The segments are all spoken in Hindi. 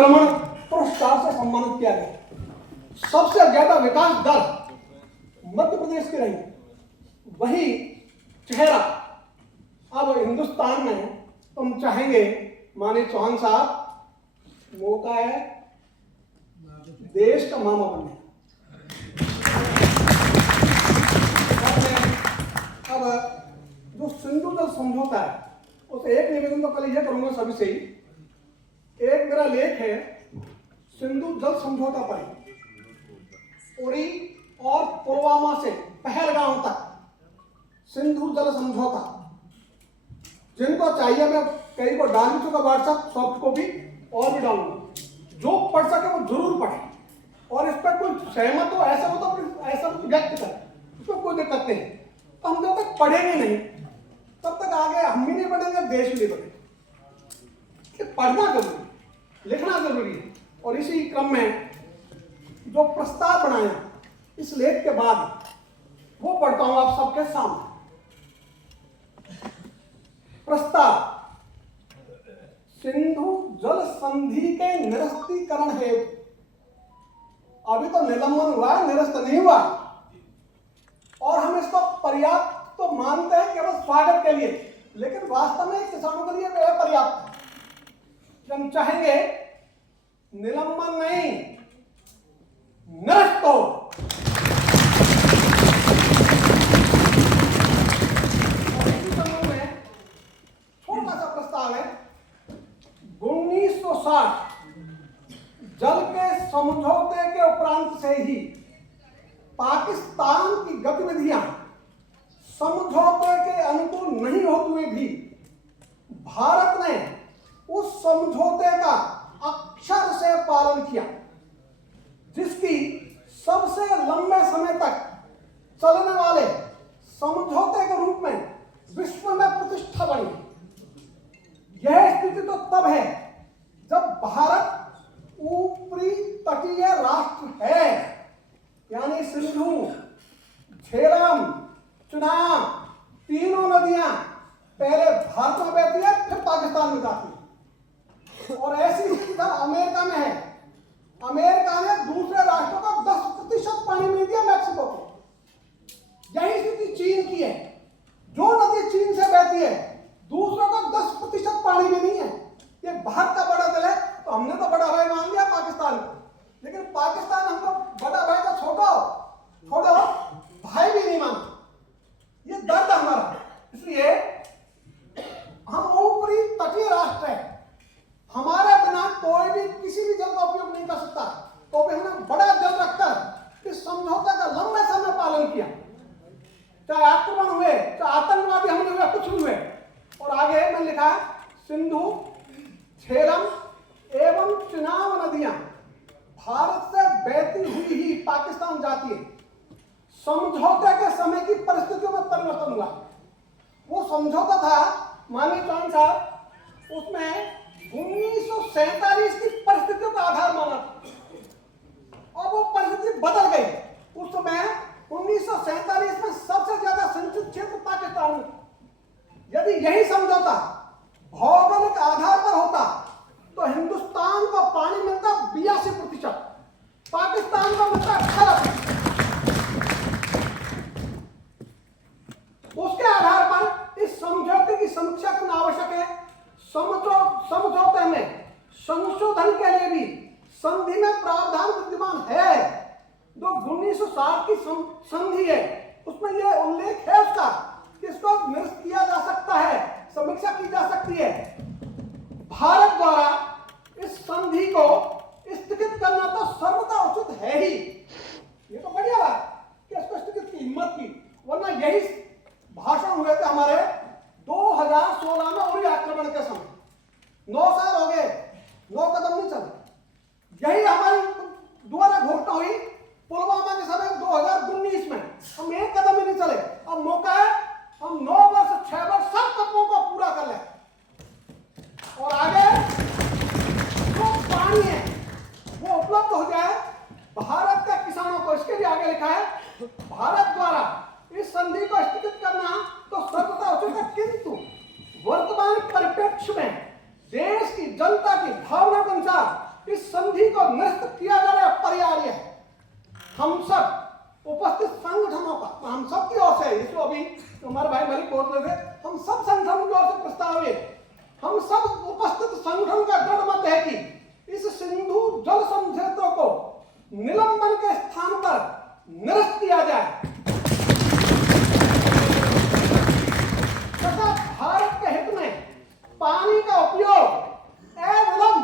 पुरस्कार से सम्मानित किया गया। सबसे ज्यादा विकास दर मध्य प्रदेश की रही, वही चेहरा अब हिंदुस्तान में तुम चाहेंगे माननीय चौहान साहब, मौका है देश का मामा बनने। अब जो सिंधु जल समझौता है, उसे एक निवेदन तो कल यह करूंगा सभी से ही। एक मेरा लेख है सिंधु जल समझौता पर, उरी और पुलवामा से पहलगांव तक सिंधु जल समझौता। जिनको चाहिए मैं कई को डाल भी चुका व्हाट्सएप सॉफ्ट कॉपी, और भी डालूंगा। जो पढ़ सके वो जरूर पढ़े, और इस पर कोई सहमत हो ऐसा हो तो ऐसा व्यक्त करे, उसमें कोई दिक्कत नहीं। तो हम जब तक पढ़ेंगे नहीं तब तक आगे हम भी नहीं बढ़ेंगे, देश भी नहीं बढ़ेगा। पढ़ना जरूरी, लिखना जरूरी है। और इसी क्रम में जो प्रस्ताव बनाया इस लेख के बाद, वो पढ़ता हूं आप सबके सामने। प्रस्ताव: सिंधु जल संधि के निरस्तीकरण हेतु, अभी तो निलंबन हुआ है, निरस्त नहीं हुआ, और हम इसको पर्याप्त तो मानते हैं केवल स्वागत के लिए, लेकिन वास्तव में किसानों के लिए पर्याप्त है। हम चाहेंगे निलंबन नहीं, निरस्त हो। छोटा सा प्रस्ताव है। 1960 जल के समझौते के उपरांत से ही पाकिस्तान की गतिविधियां समझौते के अनुकूल नहीं होते हुए भी भारत ने उस समझौते का अक्षर से पालन किया, जिसकी सबसे लंबे समय तक चलने वाले समझौते के रूप में विश्व में प्रतिष्ठा बनी। यह स्थिति तो तब है जब भारत ऊपरी तटीय राष्ट्र है, यानी सिंधु, झेलम, चुनाव तीनों नदियां पहले भारत में बहती है, फिर पाकिस्तान में जाती है। और ऐसी स्थिति अमेरिका में है। अमेरिका ने दूसरे राष्ट्रों को 10% पानी मिल दिया, मैक्सिको को। यही स्थिति चीन की है। जो नदी चीन से बहती है, दूसरों को 10% पानी भी नहीं है। ये भारत का बड़ा दिल है, तो हमने तो बड़ा भाई मान लिया पाकिस्तान को, लेकिन पाकिस्तान हमको बड़ा भाई का छोड़ो भाई भी नहीं मानता। ये दर्द हमारा। इसलिए हम ऊपरी तटीय राष्ट्र है, हमारे बिना कोई भी किसी भी जल का उपयोग नहीं कर सकता। तो भी हमने बड़ा दिल रखकर इस समझौते का लंबे समय पालन किया, चाहे आक्रमण हुए, चाहे आतंकवादी हमले हुए, कुछ हुए। और आगे मैंने लिखा सिंधु, झेलम एवं चुनाव नदियां भारत से बहती हुई ही पाकिस्तान जाती है। समझौते के समय की परिस्थितियों में परिवर्तन हुआ। वो समझौता था माननीय चौहान साहब, उसमें 1947 की परिस्थितियों का आधार माना था, और वो परिस्थिति बदल गई। उस समय 1947 में सबसे ज्यादा सिंचित क्षेत्र पाकिस्तान में। यदि यही समझौता भौगोलिक आधार पर होता तो हिंदुस्तान को पानी मिलता 82%, पाकिस्तान को मिलता 18%। उसके आधार पर इस समझौते की समीक्षा करना आवश्यक है। समझौते में संशोधन के लिए भी संधि में प्रावधान विद्यमान है। जो 1960 की संधि है, उसमें यह उल्लेख है उसका कि इसको निरस्त किया जा सकता है, समीक्षा की जा सकती है। भारत द्वारा इस संधि को स्थगित करना तो सर्वथा उचित है ही। ये तो बढ़िया बात कि इसको स्थगित की हिम्मत की, वरना यही भाषण हुए थे हमारे 2016 में उरी आक्रमण के समय। 9 साल हो गए, 9 कदम नहीं चले। यही हमारी दोबारा घोषणा हुई पुलवामा के समय 2019 में, हम एक कदम ही नहीं चले। अब मौका है हम 9 वर्ष 6 वर्ष सब कदमों को पूरा कर लें, और आगे विरोधी को निरस्त किया जा रहा है अपरिहार्य है। हम सब उपस्थित संगठनों का, हम सब की ओर से, इसको अभी हमारे भाई मलिक बोल रहे थे, हम सब संगठनों की ओर से प्रस्ताव है, हम सब उपस्थित संगठनों का दृढ़ मत है कि इस सिंधु जल समझौते को निलंबन के स्थान पर निरस्त किया जाए तथा भारत के हित में पानी का उपयोग एवं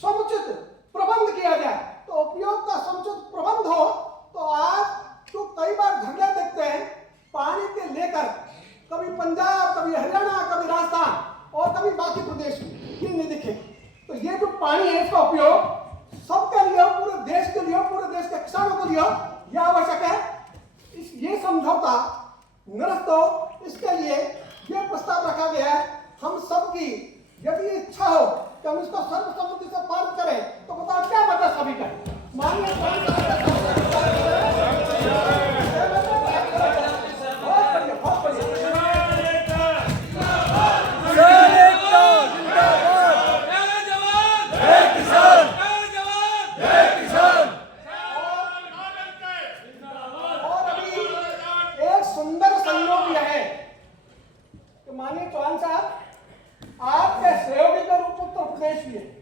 समुचित प्रबंध किया जाए। तो उपयोग का समुचित प्रबंध हो तो आज तो कई बार झगड़े देखते हैं पानी के लेकर, कभी पंजाब, कभी हरियाणा, कभी राजस्थान और कभी बाकी प्रदेश ही नहीं दिखे। तो ये जो पानी है इसका उपयोग सबके लिए, पूरे देश के लिए, पूरे देश के किसानों के लिए यह आवश्यक है। ये समझौता निरस्त हो, इसके लिए यह प्रस्ताव रखा गया है। हम सबकी यदि इच्छा हो कि हम इसको सर्वसम्मति से पारित करें तो बताओ क्या मतलब सभी का? माननीय चौहान साहब, आपके सहयोगी के रूप में उत्तर प्रदेश में